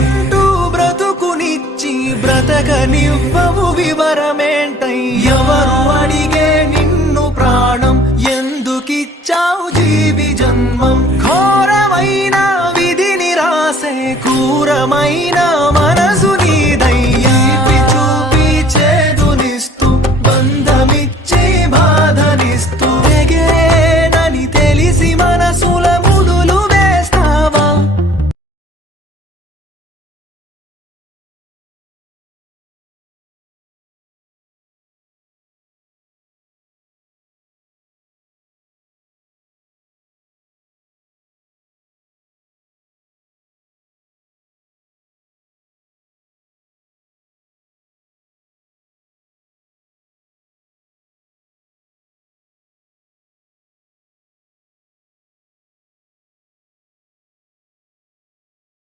అంటూ బ్రతుకునిచ్చి బ్రతకనివ్వవు వివరమేంటై ఎవరు అడిగే నిన్ను ప్రాణం ఎందుకిచ్చావు జీవి జన్మం ఘోరమైన విధిని రాసే క్రూరమైన మనసు